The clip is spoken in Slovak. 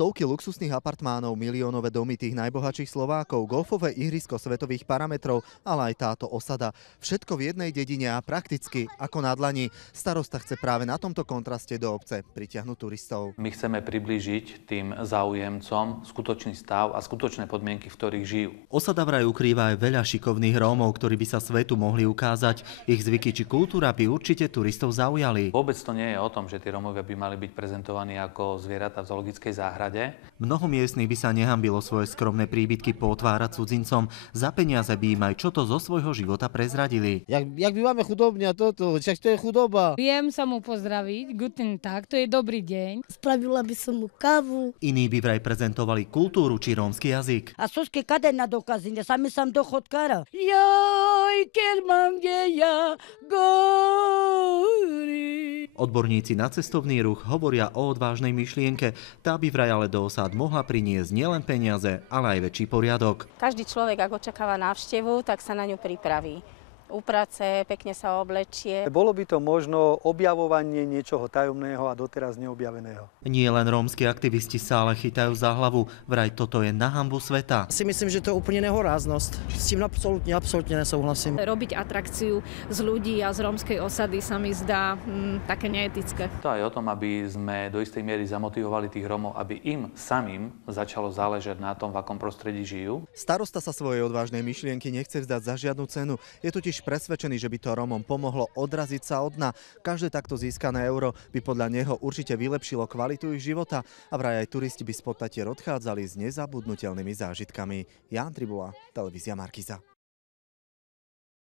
Stovky luxusných apartmánov, miliónové domy tých najbohatších Slovákov, golfové ihrisko svetových parametrov, ale aj táto osada. Všetko v jednej dedine a prakticky ako na dlani. Starosta chce práve na tomto kontraste do obce pritiahnuť turistov. My chceme priblížiť tým záujemcom skutočný stav a skutočné podmienky, v ktorých žijú. Osada vraj ukrýva aj veľa šikovných Rómov, ktorí by sa svetu mohli ukázať. Ich zvyky či kultúra by určite turistov zaujali. Vôbec to nie je o tom, že tí Rómovia by mali byť prezentovaní ako zvieratá v zoologickej záhrade. Mnoho miestnych by sa nehambilo svoje skromné príbytky potvárať cudzincom. Za peniaze by im aj čo to zo svojho života prezradili. Jak bývame chudobne a toto, však to je chudoba. Viem sa mu pozdraviť, guten tag, to je dobrý deň. Spravila by som mu kávu. Iní by vraj prezentovali kultúru či rómsky jazyk. A soške kade na dokazine, sami sam do chodkára. Jaj, keď mám kde ja gori. Odborníci na cestovný ruch hovoria o odvážnej myšlienke. Tá by vraj ale do osád mohla priniesť nielen peniaze, ale aj väčší poriadok. Každý človek, ak očakáva návštevu, tak sa na ňu pripraví. Uprace, pekne sa oblečie. Bolo by to možno objavovanie niečoho tajomného a doteraz neobjaveného. Nie len rómski aktivisti sa ale chytajú za hlavu. Vraj toto je na hanbu sveta. Si myslím, že to je úplne nehoráznosť. S tým absolútne nesúhlasím. Robiť atrakciu z ľudí a z rómskej osady sa mi zdá také neetické. To aj o tom, aby sme do istej miery zamotivovali tých Rómov, aby im samým začalo záležať na tom, v akom prostredí žijú. Starosta sa svojej odvážnej myšlienky nechce vzdať za žiadnu cenu. Je totiž presvedčený, že by to Rómom pomohlo odraziť sa od dna. Každé takto získané euro by podľa neho určite vylepšilo kvalitu ich života a vraj aj turisti by z Podtatier odchádzali s nezabudnutelnými zážitkami. Ján Tribula, televízia Markíza.